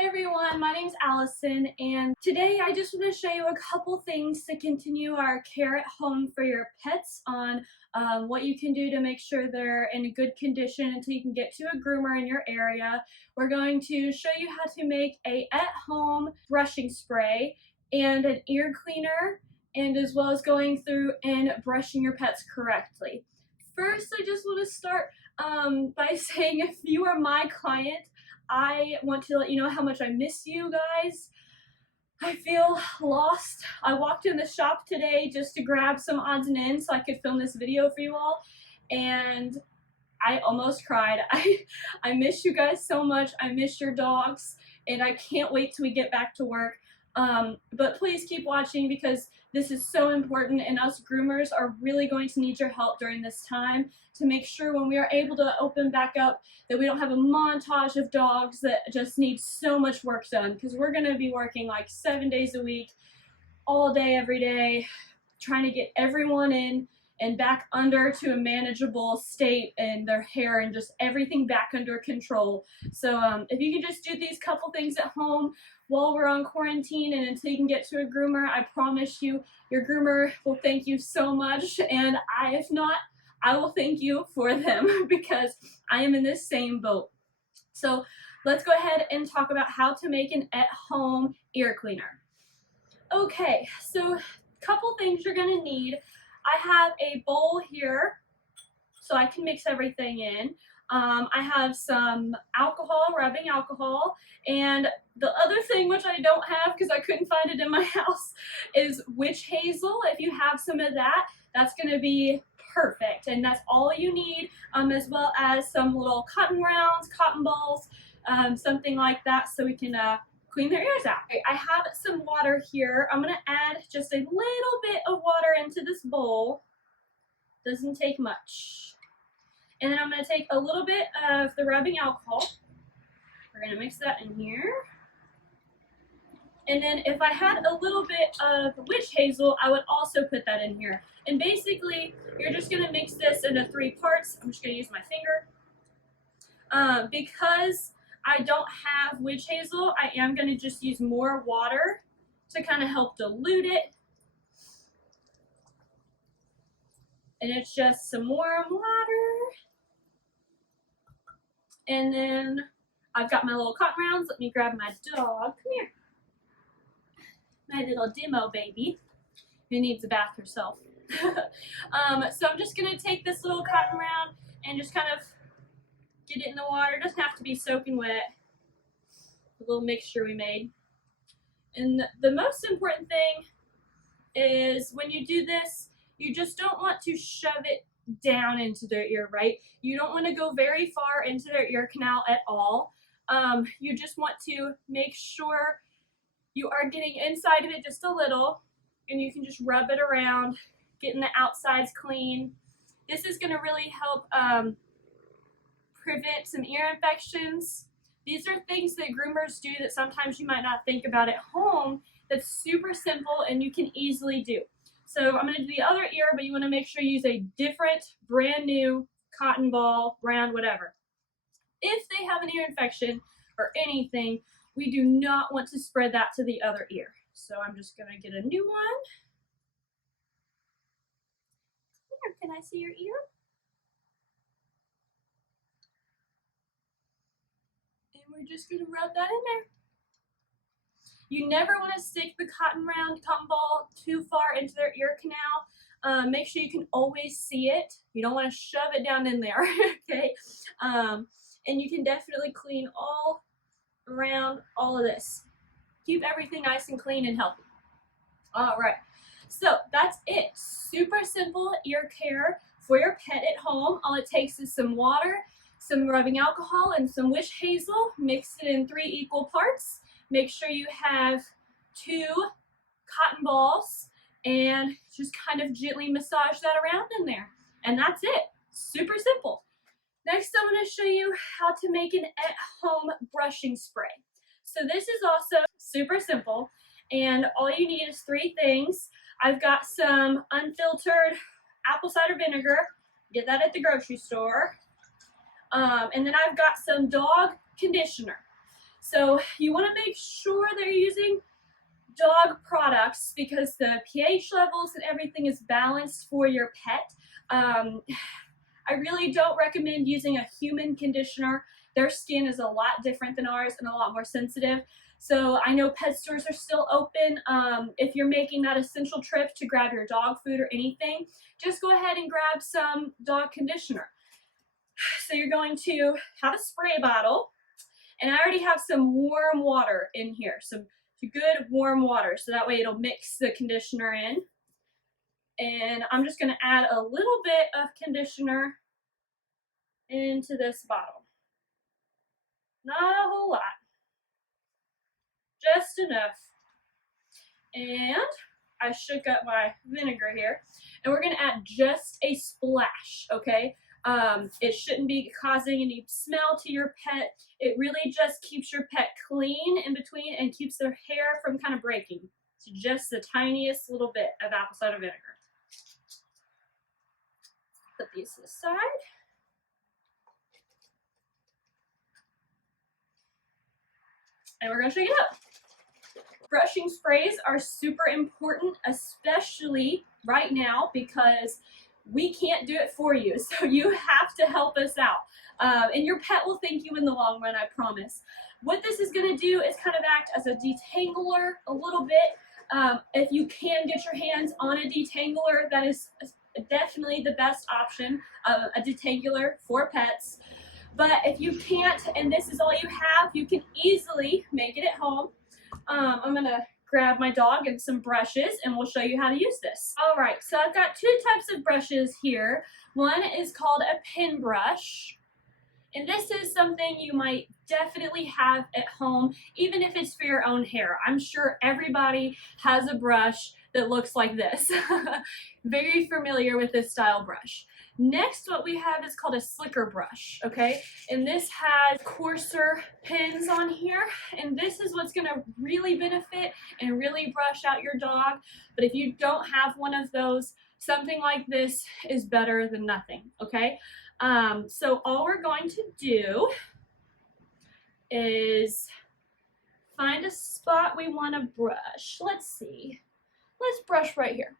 Hey everyone, my name's Allison, and today I just want to show you a couple things to continue our care at home for your pets on what you can do to make sure they're in a good condition until you can get to a groomer in your area. We're going to show you how to make a at-home brushing spray and an ear cleaner, and as well as going through and brushing your pets correctly. First, I just want to start by saying if you are my client, I want to let you know how much I miss you guys. I feel lost. I walked in the shop today just to grab some odds and ends so I could film this video for you all, and I almost cried. I miss you guys so much. I miss your dogs, and I can't wait till we get back to work. But please keep watching because this is so important, and us groomers are really going to need your help during this time to make sure when we are able to open back up that we don't have a montage of dogs that just need so much work done, because we're going to be working like 7 days a week, all day, every day, trying to get everyone in and back under to a manageable state, and their hair and just everything back under control. So if you can just do these couple things at home while we're on quarantine and until you can get to a groomer, I promise you, your groomer will thank you so much, and if not, I will thank you for them because I am in this same boat. So let's go ahead and talk about how to make an at-home ear cleaner. Okay, so couple things you're gonna need. I have a bowl here so I can mix everything in. I have some alcohol, rubbing alcohol, and the other thing which I don't have because I couldn't find it in my house is witch hazel. If you have some of that, that's going to be perfect, and that's all you need, as well as some little cotton rounds, cotton balls, something like that, so we can clean their ears out. Okay, I have some water here. I'm going to add just a little bit of water into this bowl. Doesn't take much. And then I'm going to take a little bit of the rubbing alcohol. We're going to mix that in here. And then if I had a little bit of witch hazel, I would also put that in here. And basically, you're just going to mix this into 3 parts. I'm just going to use my finger. Because I don't have witch hazel, I am going to just use more water to kind of help dilute it. And it's just some warm water. And then I've got my little cotton rounds. Let me grab my dog. Come here. My little demo baby who needs a bath herself. So I'm just going to take this little cotton round and just kind of get it in the water. It doesn't have to be soaking wet. The little mixture we made. And the most important thing is when you do this, you just don't want to shove it down into their ear, right? You don't want to go very far into their ear canal at all. You just want to make sure you are getting inside of it just a little, and you can just rub it around, getting the outsides clean. This is going to really help prevent some ear infections. These are things that groomers do that sometimes you might not think about at home that's super simple and you can easily do. So I'm going to do the other ear, but you want to make sure you use a different, brand new cotton ball, brand, whatever. If they have an ear infection or anything, we do not want to spread that to the other ear. So I'm just going to get a new one. Here, can I see your ear? And we're just going to rub that in there. You never want to stick the cotton ball too far into their ear canal. Make sure you can always see it. You don't want to shove it down in there, okay? And you can definitely clean all around all of this. Keep everything nice and clean and healthy. All right, so that's it. Super simple ear care for your pet at home. All it takes is some water, some rubbing alcohol, and some witch hazel. Mix it in 3 equal parts. Make sure you have 2 cotton balls and just kind of gently massage that around in there. And that's it. Super simple. Next, I'm going to show you how to make an at-home brushing spray. So this is also super simple, and all you need is 3 things. I've got some unfiltered apple cider vinegar. Get that at the grocery store. And then I've got some dog conditioner. So you want to make sure that you're using dog products because the pH levels and everything is balanced for your pet. I really don't recommend using a human conditioner. Their skin is a lot different than ours and a lot more sensitive. So I know pet stores are still open. If you're making that essential trip to grab your dog food or anything, just go ahead and grab some dog conditioner. So you're going to have a spray bottle, and I already have some warm water in here, some good warm water, so that way it'll mix the conditioner in. And I'm just going to add a little bit of conditioner into this bottle. Not a whole lot, just enough. And I shook up my vinegar here, and we're going to add just a splash, okay? It shouldn't be causing any smell to your pet. It really just keeps your pet clean in between and keeps their hair from kind of breaking. So just the tiniest little bit of apple cider vinegar. Put these to the side. And we're going to shake it up. Brushing sprays are super important, especially right now because we can't do it for you. So you have to help us out. And your pet will thank you in the long run, I promise. What this is going to do is kind of act as a detangler a little bit. If you can get your hands on a detangler, that is definitely the best option, a detangler for pets. But if you can't, and this is all you have, you can easily make it at home. I'm going to grab my dog and some brushes, and we'll show you how to use this. All right, so I've got two types of brushes here. One is called a pin brush, and this is something you might definitely have at home, even if it's for your own hair. I'm sure everybody has a brush that looks like this. Very familiar with this style brush. Next, what we have is called a slicker brush, okay? And this has coarser pins on here, and this is what's gonna really benefit and really brush out your dog. But if you don't have one of those, something like this is better than nothing, okay? So all we're going to do is find a spot we wanna brush. Let's see, let's brush right here.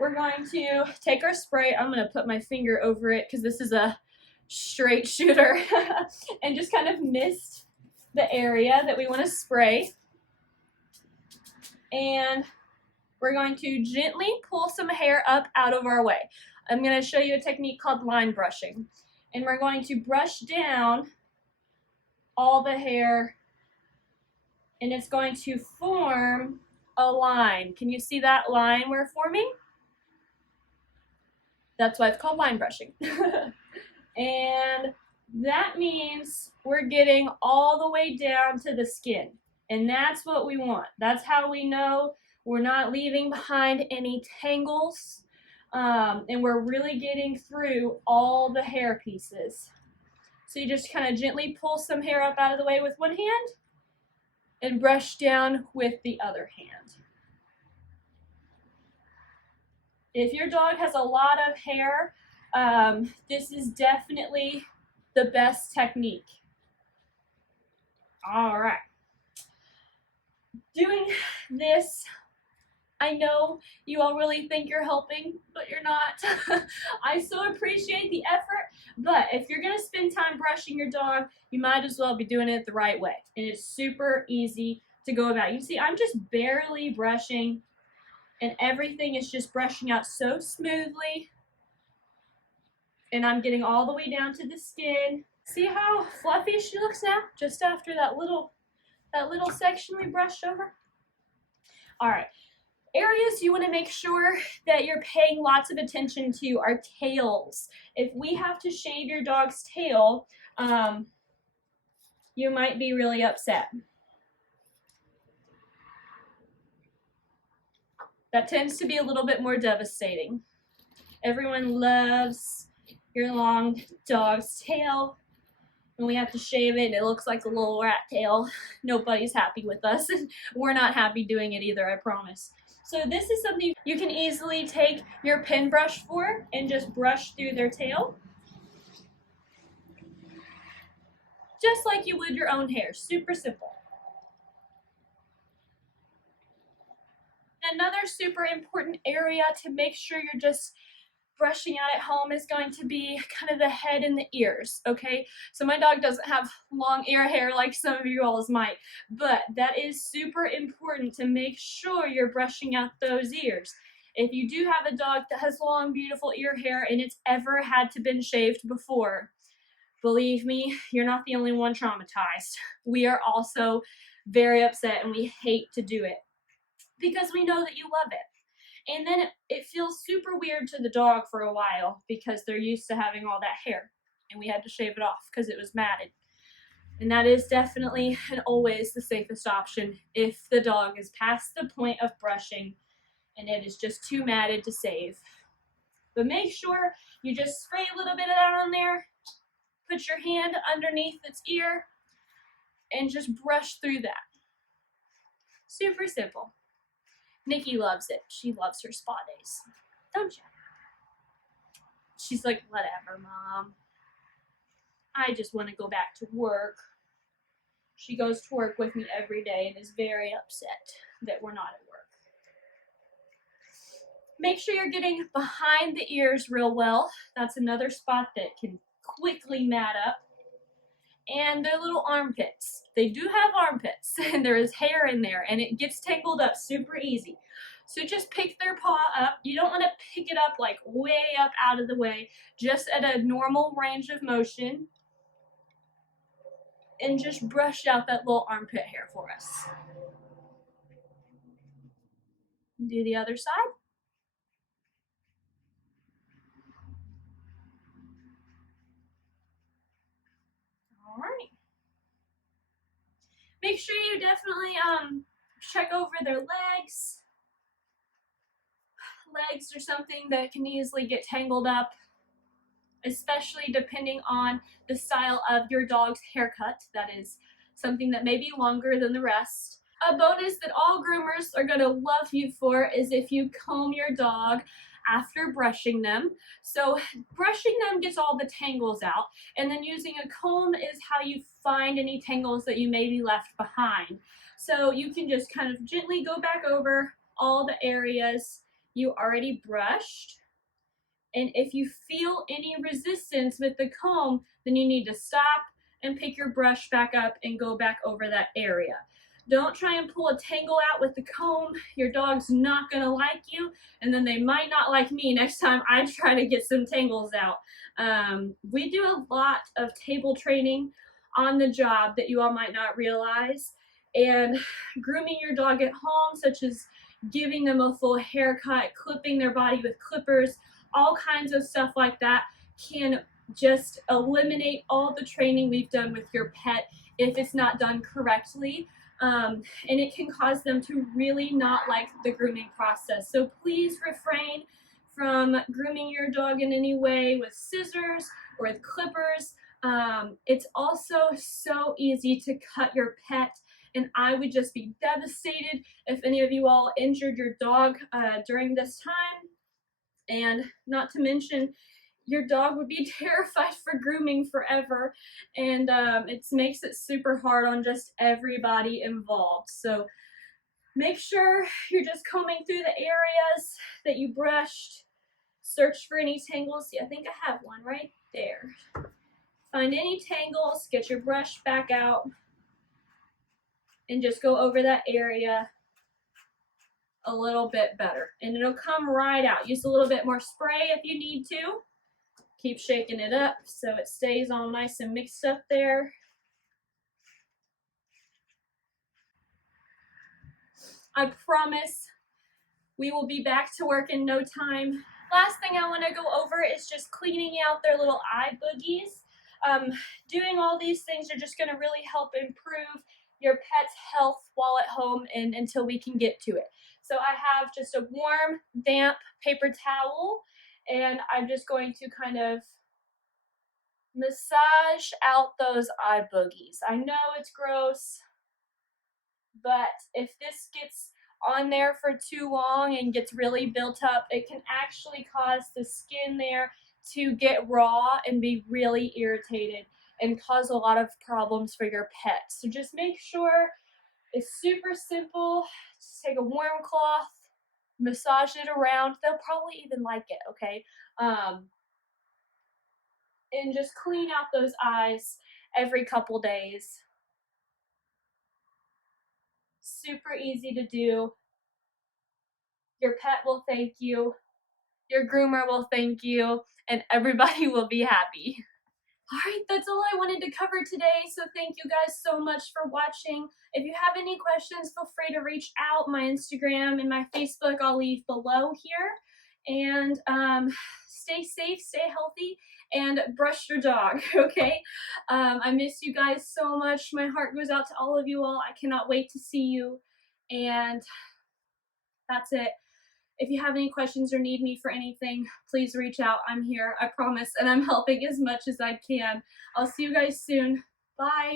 We're going to take our spray. I'm going to put my finger over it because this is a straight shooter and just kind of mist the area that we want to spray. And we're going to gently pull some hair up out of our way. I'm going to show you a technique called line brushing. And we're going to brush down all the hair, and it's going to form a line. Can you see that line we're forming? That's why it's called line brushing. And that means we're getting all the way down to the skin. And that's what we want. That's how we know we're not leaving behind any tangles. And we're really getting through all the hair pieces. So you just kind of gently pull some hair up out of the way with one hand and brush down with the other hand. If your dog has a lot of hair, this is definitely the best technique. All right. Doing this, I know you all really think you're helping, but you're not. I so appreciate the effort, but if you're going to spend time brushing your dog, you might as well be doing it the right way. And it's super easy to go about. You see, I'm just barely brushing, and everything is just brushing out so smoothly. And I'm getting all the way down to the skin. See how fluffy she looks now? Just after that little section we brushed over. All right. Areas you want to make sure that you're paying lots of attention to are tails. If we have to shave your dog's tail, you might be really upset. That tends to be a little bit more devastating. Everyone loves your long dog's tail. When we have to shave it and it looks like a little rat tail, nobody's happy with us. We're not happy doing it either, I promise. So this is something you can easily take your pin brush for and just brush through their tail. just like you would your own hair. Super simple. Another super important area to make sure you're just brushing out at home is going to be kind of the head and the ears, okay? So my dog doesn't have long ear hair like some of you alls might, but that is super important to make sure you're brushing out those ears. If you do have a dog that has long, beautiful ear hair and it's ever had to been shaved before, believe me, you're not the only one traumatized. We are also very upset and we hate to do it because we know that you love it. And then it feels super weird to the dog for a while because they're used to having all that hair and we had to shave it off because it was matted. And that is definitely and always the safest option if the dog is past the point of brushing and it is just too matted to save. But make sure you just spray a little bit of that on there, put your hand underneath its ear, and just brush through that. Super simple. Nikki loves it. She loves her spa days. Don't you? She's like, whatever, Mom. I just want to go back to work. She goes to work with me every day and is very upset that we're not at work. Make sure you're getting behind the ears real well. That's another spot that can quickly mat up. And their little armpits. They do have armpits and there is hair in there and it gets tangled up super easy. So just pick their paw up. You don't want to pick it up like way up out of the way, just at a normal range of motion. And just brush out that little armpit hair for us. Do the other side. All right. Make sure you definitely check over their legs. Legs are something that can easily get tangled up, especially depending on the style of your dog's haircut. That is something that may be longer than the rest. A bonus that all groomers are going to love you for is if you comb your dog after brushing them. So brushing them gets all the tangles out, and then using a comb is how you find any tangles that you may be left behind. So you can just kind of gently go back over all the areas you already brushed. And if you feel any resistance with the comb, then you need to stop and pick your brush back up and go back over that area. Don't try and pull a tangle out with the comb. Your dog's not gonna like you, and then they might not like me next time I try to get some tangles out. We do a lot of table training on the job that you all might not realize, and grooming your dog at home, such as giving them a full haircut, clipping their body with clippers, all kinds of stuff like that can just eliminate all the training we've done with your pet if it's not done correctly. And it can cause them to really not like the grooming process. So please refrain from grooming your dog in any way with scissors or with clippers. It's also so easy to cut your pet, and I would just be devastated if any of you all injured your dog during this time. And not to mention, your dog would be terrified for grooming forever, and it makes it super hard on just everybody involved. So make sure you're just combing through the areas that you brushed. Search for any tangles. See, I think I have one right there. Find any tangles, get your brush back out, and just go over that area a little bit better. And it'll come right out. Use a little bit more spray if you need to. Keep shaking it up so it stays all nice and mixed up there. I promise we will be back to work in no time. Last thing I want to go over is just cleaning out their little eye boogies. Doing all these things are just going to really help improve your pet's health while at home and until we can get to it. So I have just a warm, damp paper towel, and I'm just going to kind of massage out those eye boogies. I know it's gross, but if this gets on there for too long and gets really built up, it can actually cause the skin there to get raw and be really irritated. and cause a lot of problems for your pet. So just make sure it's super simple. Just take a warm cloth, massage it around. They'll probably even like it, okay? And just clean out those eyes every couple days. Super easy to do. Your pet will thank you, your groomer will thank you, and everybody will be happy. All right, that's all I wanted to cover today, so thank you guys so much for watching. If you have any questions, feel free to reach out. My Instagram and my Facebook I'll leave below here. And stay safe, stay healthy, and brush your dog, okay? I miss you guys so much. My heart goes out to all of you all. I cannot wait to see you. And that's it. If you have any questions or need me for anything, please reach out. I'm here, I promise, and I'm helping as much as I can. I'll see you guys soon. Bye.